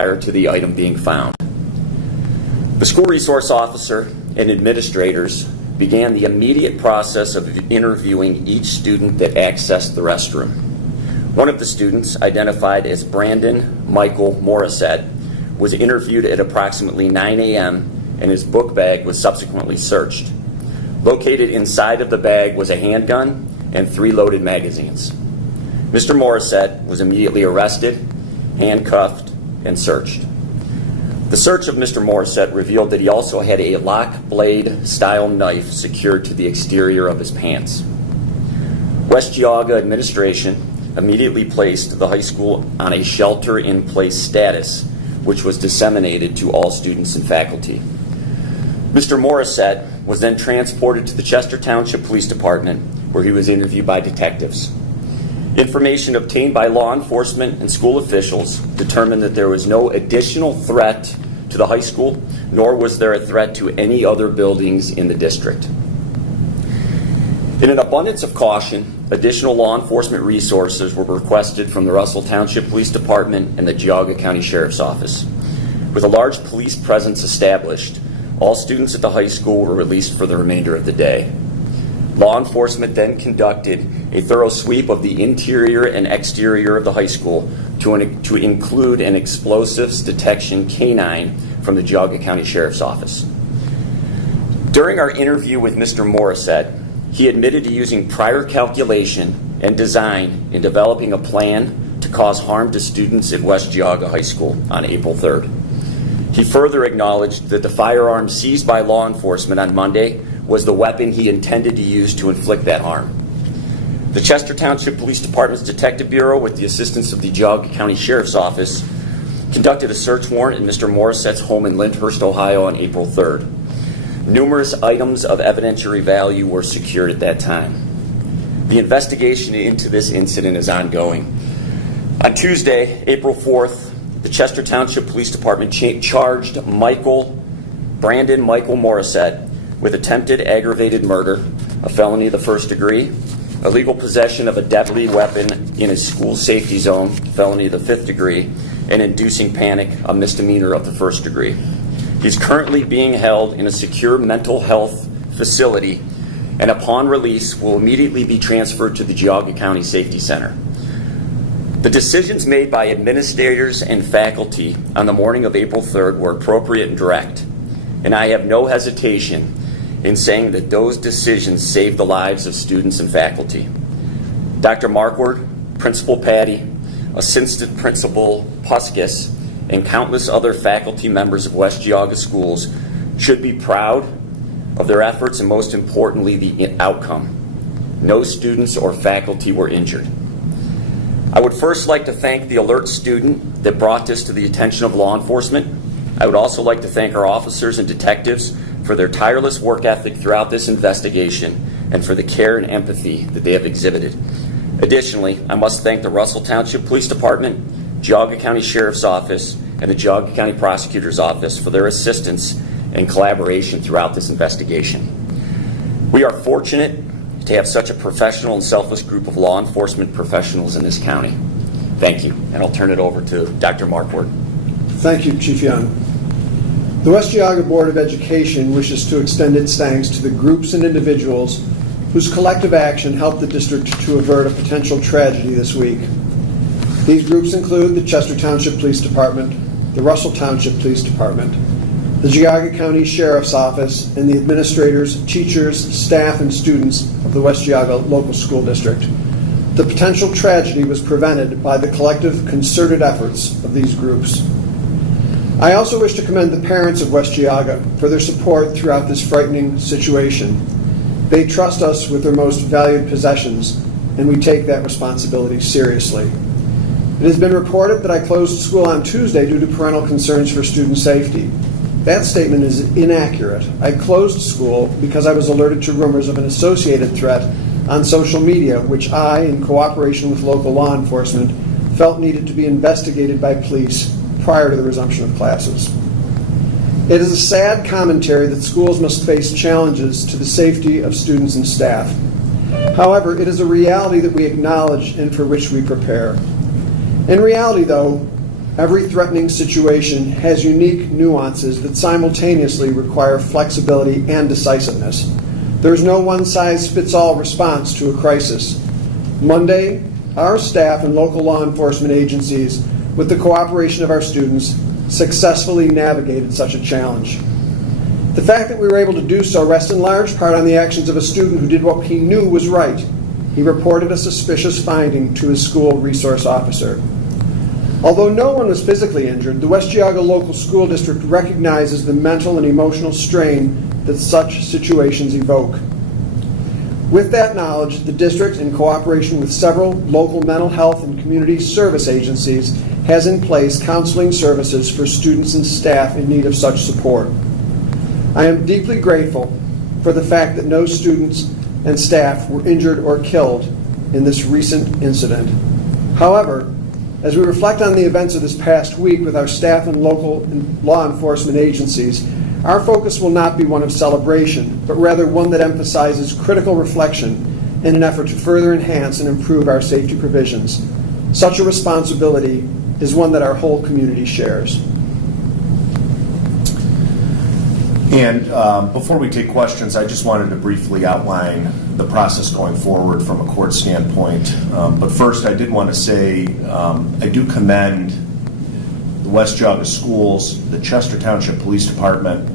prior to the item being found. The school resource officer and administrators began the immediate process of interviewing each student that accessed the restroom. One of the students, identified as Bradon Michael Morrissette, was interviewed at approximately 9 a.m. and his book bag was subsequently searched. Located inside of the bag was a handgun and 3 loaded magazines. Mr. Morrissette was immediately arrested, handcuffed, and searched. The search of Mr. Morrissette revealed that he also had a lock blade style knife secured to the exterior of his pants. West Geauga administration immediately placed the high school on a shelter-in-place status, which was disseminated to all students and faculty. Mr. Morrissette was then transported to the Chester Township Police Department, where he was interviewed by detectives. Information obtained by law enforcement and school officials determined that there was no additional threat to the high school, nor was there a threat to any other buildings in the district. In an abundance of caution, additional law enforcement resources were requested from the Russell Township Police Department and the Geauga County Sheriff's Office. With a large police presence established, all students at the high school were released for the remainder of the day. Law enforcement then conducted a thorough sweep of the interior and exterior of the high school to include an explosives detection canine from the Geauga County Sheriff's Office. During our interview with Mr. Morrissette, he admitted to using prior calculation and design in developing a plan to cause harm to students at West Geauga High School on April 3rd. He further acknowledged that the firearm seized by law enforcement on Monday was the weapon he intended to use to inflict that harm. The Chester Township Police Department's Detective Bureau, with the assistance of the Geauga County Sheriff's Office, conducted a search warrant in Mr. Morissette's home in Lyndhurst, Ohio on April 3rd. Numerous items of evidentiary value were secured at that time. The investigation into this incident is ongoing. On Tuesday, April 4th, the Chester Township Police Department charged Bradon Michael Morrissette with attempted aggravated murder, a felony of the first degree, illegal possession of a deadly weapon in a school safety zone, felony of the 5th degree, and inducing panic, a misdemeanor of the 1st degree. He's currently being held in a secure mental health facility, and upon release will immediately be transferred to the Geauga County Safety Center. The decisions made by administrators and faculty on the morning of April 3rd were appropriate and direct, and I have no hesitation in saying that those decisions saved the lives of students and faculty. Dr. Markward, Principal Patty, Assistant Principal Puskas, and countless other faculty members of West Geauga schools should be proud of their efforts and, most importantly, the outcome. No students or faculty were injured. I would first like to thank the alert student that brought this to the attention of law enforcement. I would also like to thank our officers and detectives for their tireless work ethic throughout this investigation and for the care and empathy that they have exhibited. Additionally, I must thank the Russell Township Police Department, Geauga County Sheriff's Office, and the Geauga County Prosecutor's Office for their assistance and collaboration throughout this investigation. We are fortunate to have such a professional and selfless group of law enforcement professionals in this county. Thank you, and I'll turn it over to Dr. Markward. Thank you, Chief Young. The West Geauga Board of Education wishes to extend its thanks to the groups and individuals whose collective action helped the district to avert a potential tragedy this week. These groups include the Chester Township Police Department, the Russell Township Police Department, the Geauga County Sheriff's Office, and the administrators, teachers, staff, and students of the West Geauga Local School District. The potential tragedy was prevented by the collective concerted efforts of these groups. I also wish to commend the parents of West Geauga for their support throughout this frightening situation. They trust us with their most valued possessions, and we take that responsibility seriously. It has been reported that I closed school on Tuesday due to parental concerns for student safety. That statement is inaccurate. I closed school because I was alerted to rumors of an associated threat on social media, which I, in cooperation with local law enforcement, felt needed to be investigated by police prior to the resumption of classes. It is a sad commentary that schools must face challenges to the safety of students and staff. However, it is a reality that we acknowledge and for which we prepare. In reality, though, Every threatening situation has unique nuances that simultaneously require flexibility and decisiveness. There is no one-size-fits-all response to a crisis. Monday, our staff and local law enforcement agencies, with the cooperation of our students, successfully navigated such a challenge. The fact that we were able to do so rests in large part on the actions of a student who did what he knew was right. He reported a suspicious finding to his school resource officer. Although no one was physically injured, the West Geauga Local School District recognizes the mental and emotional strain that such situations evoke. With that knowledge, the district, in cooperation with several local mental health and community service agencies, has in place counseling services for students and staff in need of such support. I am deeply grateful for the fact that no students and staff were injured or killed in this recent incident. However, as we reflect on the events of this past week with our staff and local law enforcement agencies, our focus will not be one of celebration, but rather one that emphasizes critical reflection in an effort to further enhance and improve our safety provisions. Such a responsibility is one that our whole community shares. And before we take questions, I just wanted to briefly outline the process going forward from a court standpoint. But first, I did want to say I do commend the West Geauga schools, the Chester Township Police Department,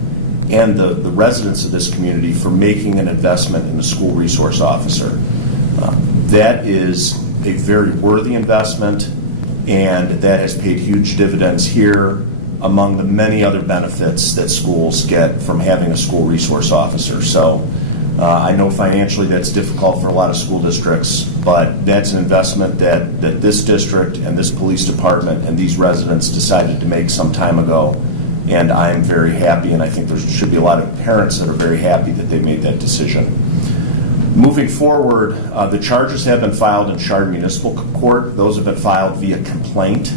and the residents of this community for making an investment in the school resource officer. That is a very worthy investment, and that has paid huge dividends here among the many other benefits that schools get from having a school resource officer. So I know financially that's difficult for a lot of school districts, but that's an investment that this district and this police department and these residents decided to make some time ago. And I'm very happy, and I think there should be a lot of parents that are very happy that they made that decision. Moving forward, the charges have been filed in Chardon Municipal Court. Those have been filed via complaint.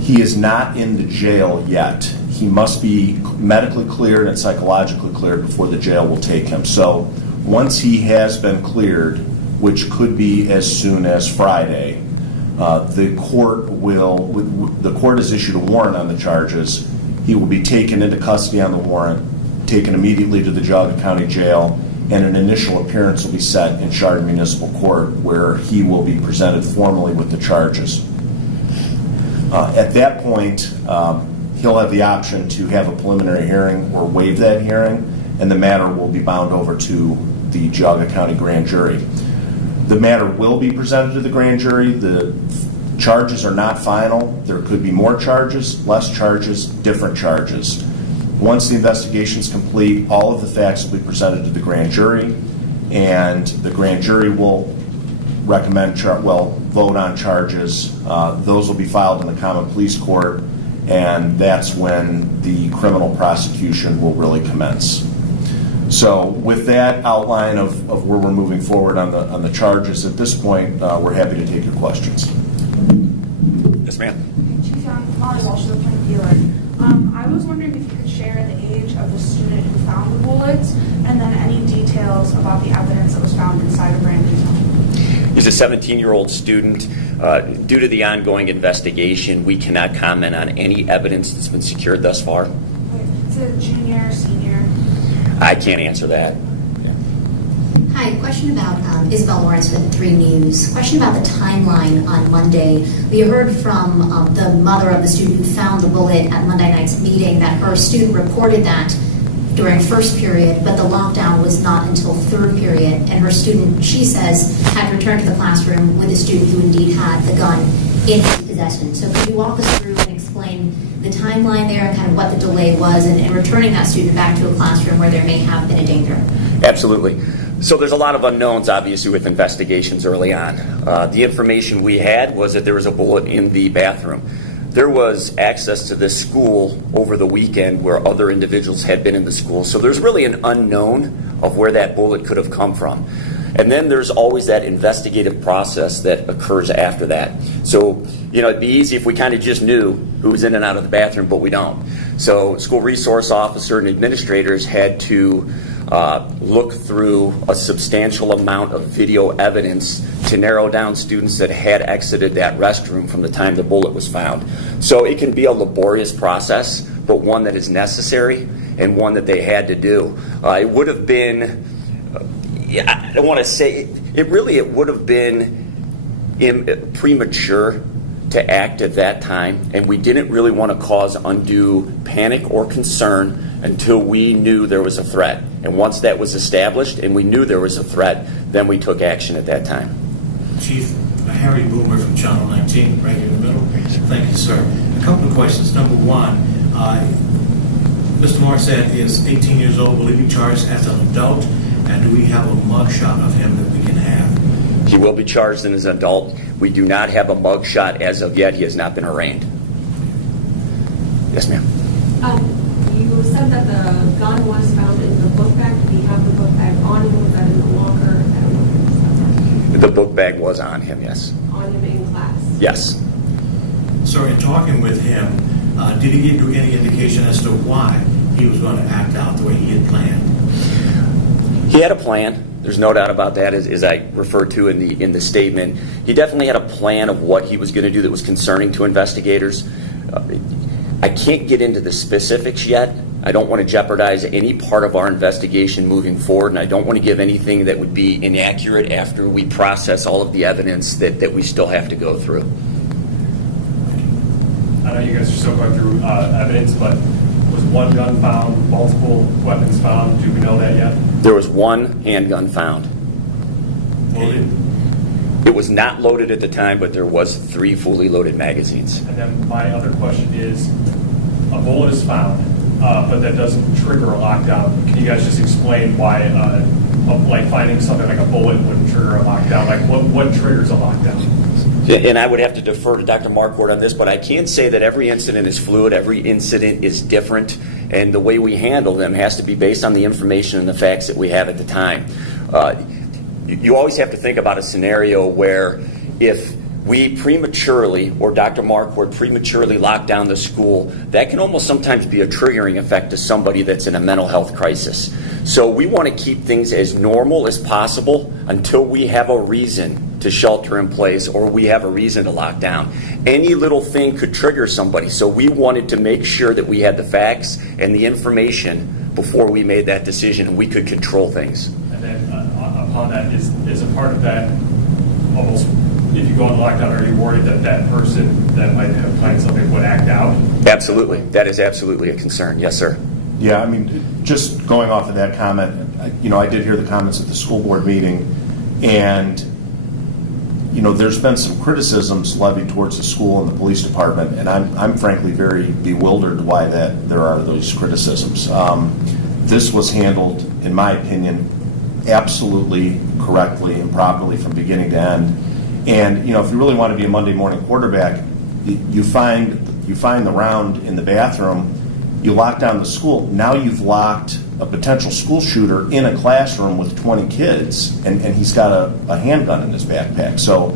He is not in the jail yet. He must be medically cleared and psychologically cleared before the jail will take him. So once he has been cleared, which could be as soon as Friday, the court has issued a warrant on the charges. He will be taken into custody on the warrant, taken immediately to the Geauga County Jail, and an initial appearance will be set in Chardon Municipal Court where he will be presented formally with the charges. At that point, he'll have the option to have a preliminary hearing or waive that hearing, and the matter will be bound over to the Geauga County Grand Jury. The matter will be presented to the grand jury. The charges are not final. There could be more charges, less charges, different charges. Once the investigation is complete, all of the facts will be presented to the grand jury, and the grand jury will vote on charges. Those will be filed in the common police court, and that's when the criminal prosecution will really commence. So with that outline of where we're moving forward on the charges, at this point, we're happy to take your questions. Yes, ma'am. Chief Young, Molly Walsh, the Point Viewer. I was wondering if you could share the age of the student who found the bullets, and then any details about the evidence that was found inside of Brandy's home. He's a 17-year-old student. Due to the ongoing investigation, we cannot comment on any evidence that's been secured thus far. Is it junior, senior? I can't answer that. Hi, question about Isabel Lawrence with 3 News. Question about the timeline on Monday. We heard from the mother of the student who found the bullet at Monday night's meeting that her student reported that during first period, but the lockdown was not until third period, and her student, she says, had returned to the classroom with a student who indeed had the gun in his possession. So could you walk us through and explain the timeline there and kind of what the delay was and returning that student back to a classroom where there may have been a danger? Absolutely. So there's a lot of unknowns, obviously, with investigations early on. The information we had was that there was a bullet in the bathroom. There was access to this school over the weekend where other individuals had been in the school. So there's really an unknown of where that bullet could have come from. And then there's always that investigative process that occurs after that. So, it'd be easy if we kind of just knew who was in and out of the bathroom, but we don't. So school resource officer and administrators had to look through a substantial amount of video evidence to narrow down students that had exited that restroom from the time the bullet was found. So it can be a laborious process, but one that is necessary and one that they had to do. It would have been, I don't want to say, it would have been premature to act at that time, and we didn't really want to cause undue panic or concern until we knew there was a threat. And once that was established and we knew there was a threat, then we took action at that time. Chief Harry Boomer from Channel 19, right here in the middle. Thank you, sir. A couple of questions. Number one, Mr. Morrissette is 18 years old. Will he be charged as an adult? And do we have a mugshot of him that we can have? He will be charged as an adult. We do not have a mugshot as of yet. He has not been arraigned. Yes, ma'am. You said that the gun was found in the book bag. Did he have the book bag on him? Was that in the locker? The book bag was on him, yes. On him in class? Yes. Sir, in talking with him, did he give you any indication as to why he was going to act out the way he had planned? He had a plan. There's no doubt about that, as I referred to in the statement. He definitely had a plan of what he was going to do that was concerning to investigators. I can't get into the specifics yet. I don't want to jeopardize any part of our investigation moving forward, and I don't want to give anything that would be inaccurate after we process all of the evidence that we still have to go through. I know you guys are still going through evidence, but was one gun found, multiple weapons found? Do we know that yet? There was one handgun found. Loaded? It was not loaded at the time, but there was 3 fully loaded magazines. And then my other question is, a bullet is found, but that doesn't trigger a lockdown. Can you guys just explain why, like finding something like a bullet wouldn't trigger a lockdown? Like what triggers a lockdown? And I would have to defer to Dr. Marquardt on this, but I can say that every incident is fluid, every incident is different, and the way we handle them has to be based on the information and the facts that we have at the time. You always have to think about a scenario where if we prematurely, or Dr. Marquardt prematurely lock down the school, that can almost sometimes be a triggering effect to somebody that's in a mental health crisis. So we want to keep things as normal as possible until we have a reason to shelter in place or we have a reason to lock down. Any little thing could trigger somebody, so we wanted to make sure that we had the facts and the information before we made that decision and we could control things. And then upon that, is a part of that almost, if you go on lockdown, are you worried that that person that might have planned something would act out? Absolutely. That is absolutely a concern. Yes, sir. Yeah, I mean, just going off of that comment, I did hear the comments at the school board meeting, and there's been some criticisms levied towards the school and the police department, and I'm frankly very bewildered why there are those criticisms. This was handled, in my opinion, absolutely correctly and properly from beginning to end. And if you really want to be a Monday morning quarterback, you find the round in the bathroom, you lock down the school. Now you've locked a potential school shooter in a classroom with 20 kids, and he's got a handgun in his backpack. So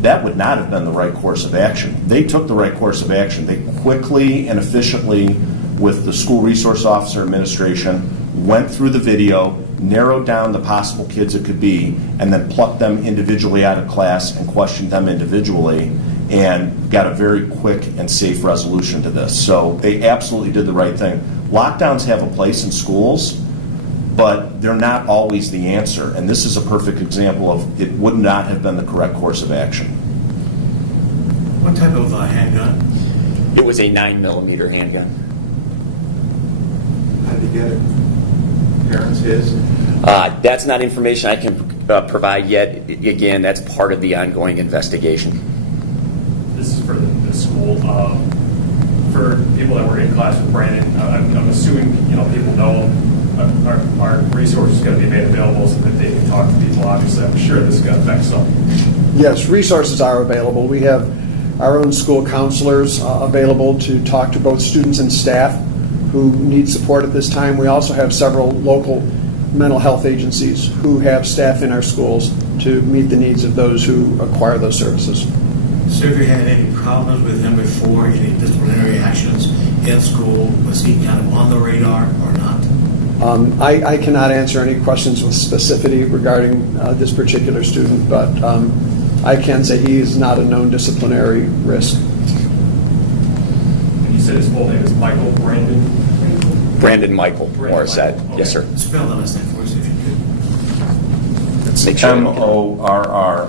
that would not have been the right course of action. They took the right course of action. They quickly and efficiently, with the school resource officer administration, went through the video, narrowed down the possible kids it could be, and then plucked them individually out of class and questioned them individually, and got a very quick and safe resolution to this. So they absolutely did the right thing. Lockdowns have a place in schools, but they're not always the answer. And this is a perfect example of it would not have been the correct course of action. What type of handgun? It was a 9mm handgun. How did you get it? Parents, his? That's not information I can provide yet. Again, that's part of the ongoing investigation. This is for the school. For people that were in class with Brandon, I'm assuming people know our resources going to be made available so that they can talk to people. Obviously, I'm sure this is going to affect some. Yes, resources are available. We have our own school counselors available to talk to both students and staff who need support at this time. We also have several local mental health agencies who have staff in our schools to meet the needs of those who acquire those services. Sir, have you had any problems with him before, any disciplinary actions in school? Was he kind of on the radar or not? I cannot answer any questions with specificity regarding this particular student, but I can say he is not a known disciplinary risk. And you said his full name is Michael Brandon? Brandon Michael Morrissette. Michael. Yes, sir. Spell the last name for us if you could. Let's make sure. Morrissette.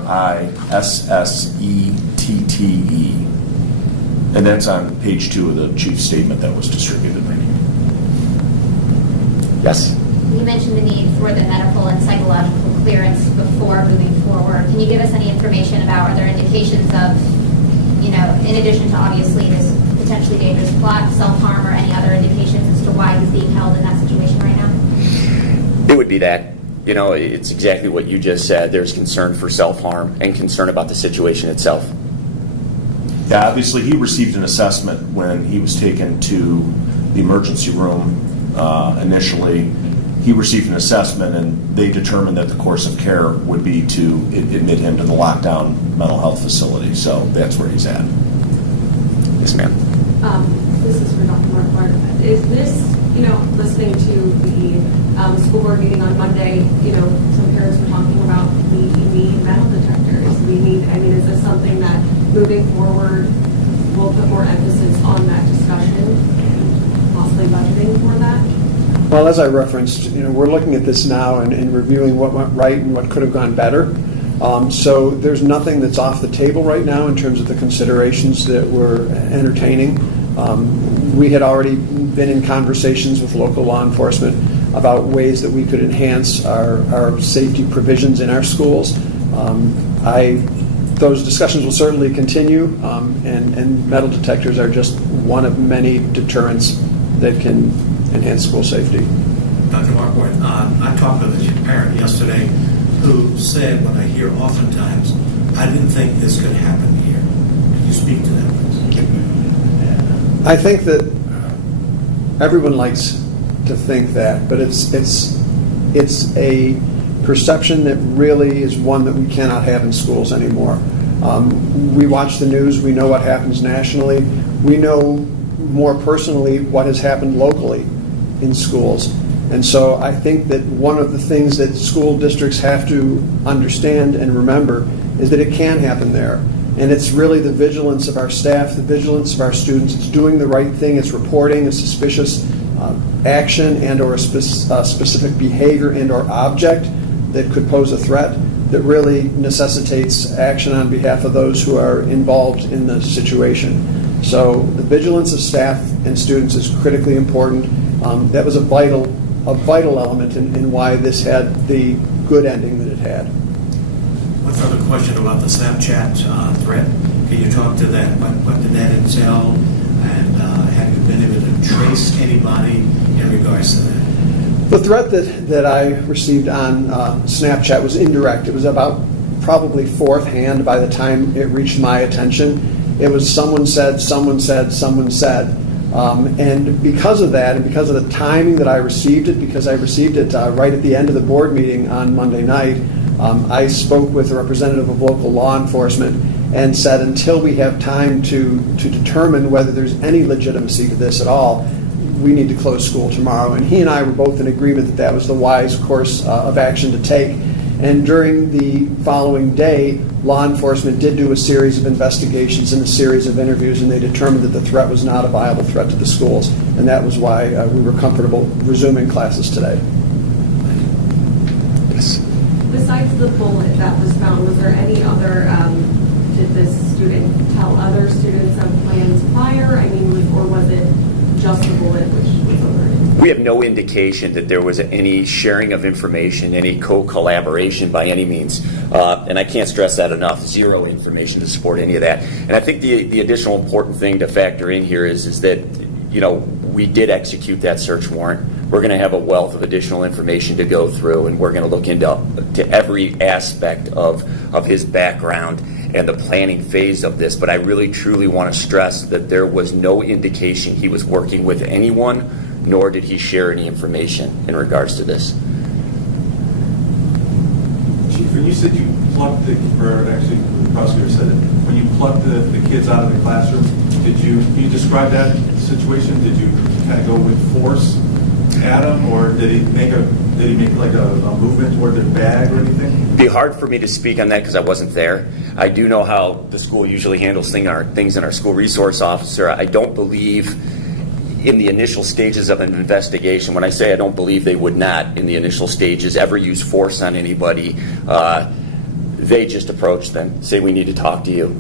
And that's on page 2 of the chief's statement that was distributed. Yes. You mentioned the need for the medical and psychological clearance before moving forward. Can you give us any information about, are there indications of, in addition to obviously this potentially dangerous plot, self-harm, or any other indications as to why he's being held in that situation right now? It would be that. It's exactly what you just said. There's concern for self-harm and concern about the situation itself. Yeah, obviously he received an assessment when he was taken to the emergency room initially. He received an assessment and they determined that the course of care would be to admit him to the lockdown mental health facility. So that's where he's at. Yes, ma'am. This is for Dr. Mark. Is this, listening to the school board meeting on Monday, some parents were talking about we need metal detectors. Is this something that moving forward will put more emphasis on that discussion, possibly budgeting for that? Well, as I referenced, we're looking at this now and reviewing what went right and what could have gone better. So there's nothing that's off the table right now in terms of the considerations that we're entertaining. We had already been in conversations with local law enforcement about ways that we could enhance our safety provisions in our schools. Those discussions will certainly continue, and metal detectors are just one of many deterrents that can enhance school safety. Dr. Marquardt, I talked with a parent yesterday who said what I hear oftentimes, I didn't think this could happen here. Can you speak to that, please? I think that everyone likes to think that, but it's a perception that really is one that we cannot have in schools anymore. We watch the news, we know what happens nationally, we know more personally what has happened locally in schools. And so I think that one of the things that school districts have to understand and remember is that it can happen there. And it's really the vigilance of our staff, the vigilance of our students. It's doing the right thing. It's reporting a suspicious action and or a specific behavior and or object that could pose a threat that really necessitates action on behalf of those who are involved in the situation. So the vigilance of staff and students is critically important. That was a vital element in why this had the good ending that it had. One further question about the Snapchat threat. Can you talk to that? What did that entail? And have you been able to trace anybody in regards to that? The threat that I received on Snapchat was indirect. It was about probably fourth hand by the time it reached my attention. It was someone said, someone said, someone said. And because of that, and because of the timing that I received it, because I received it right at the end of the board meeting on Monday night, I spoke with a representative of local law enforcement and said until we have time to determine whether there's any legitimacy to this at all, we need to close school tomorrow. And he and I were both in agreement that that was the wise course of action to take. And during the following day, law enforcement did do a series of investigations and a series of interviews, and they determined that the threat was not a viable threat to the schools. And that was why we were comfortable resuming classes today. Yes. Besides the bullet that was found, was there any other, did this student tell other students of plans prior? Or was it just the bullet which was alerted? We have no indication that there was any sharing of information, any co-collaboration by any means. And I can't stress that enough, zero information to support any of that. And I think the additional important thing to factor in here is that, we did execute that search warrant. We're going to have a wealth of additional information to go through, and we're going to look into every aspect of his background and the planning phase of this. But I really, truly want to stress that there was no indication he was working with anyone, nor did he share any information in regards to this. Chief, when you said you plucked the prosecutor said it, when you plucked the kids out of the classroom, can you describe that situation? Did you kind of go with force at them, or did he make like a movement toward their bag or anything? It'd be hard for me to speak on that because I wasn't there. I do know how the school usually handles things in our school resource officer. I don't believe in the initial stages of an investigation, when I say I don't believe they would not in the initial stages ever use force on anybody, they just approach them, say we need to talk to you,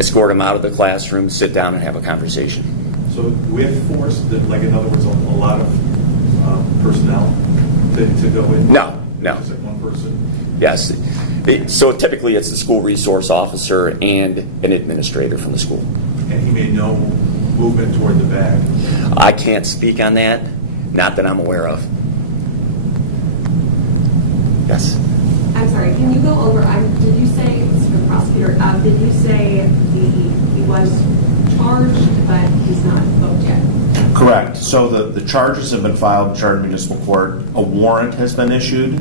escort them out of the classroom, sit down and have a conversation. So with force, like in other words, a lot of personnel to go in? No. Just like one person? Yes. So typically it's the school resource officer and an administrator from the school. And he made no movement toward the bag? I can't speak on that, not that I'm aware of. Yes. I'm sorry, can you go over, did you say, this is for the prosecutor, did you say he was charged, but he's not booked yet? Correct. So the charges have been filed in Chardon Municipal Court. A warrant has been issued.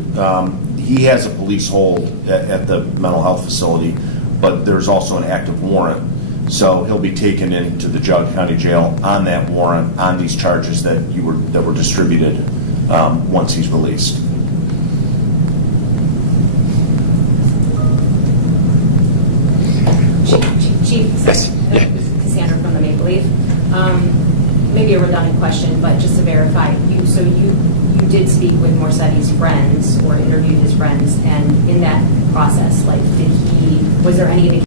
He has a police hold at the mental health facility, but there's also an active warrant. So he'll be taken into the Geauga County Jail on that warrant, on these charges that were distributed once he's released. Chief, Yes. Cassandra from the Maple Leaf. Maybe a redundant question, but just to verify, you did speak with Morsette's friends or interviewed his friends, and in that process, like, was there any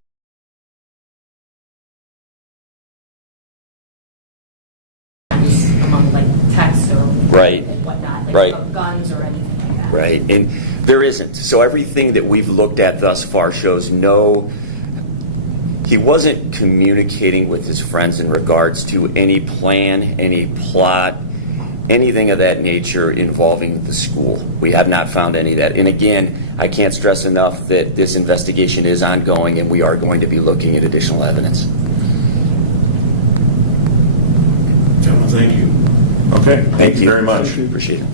indication among like texts or Right. and whatnot, like Right. guns or anything like that? Right, and there isn't. So everything that we've looked at thus far shows he wasn't communicating with his friends in regards to any plan, any plot, anything of that nature involving the school. We have not found any of that. And again, I can't stress enough that this investigation is ongoing and we are going to be looking at additional evidence. Gentlemen, thank you. Okay. Thank you very much. Thank you. Appreciate it.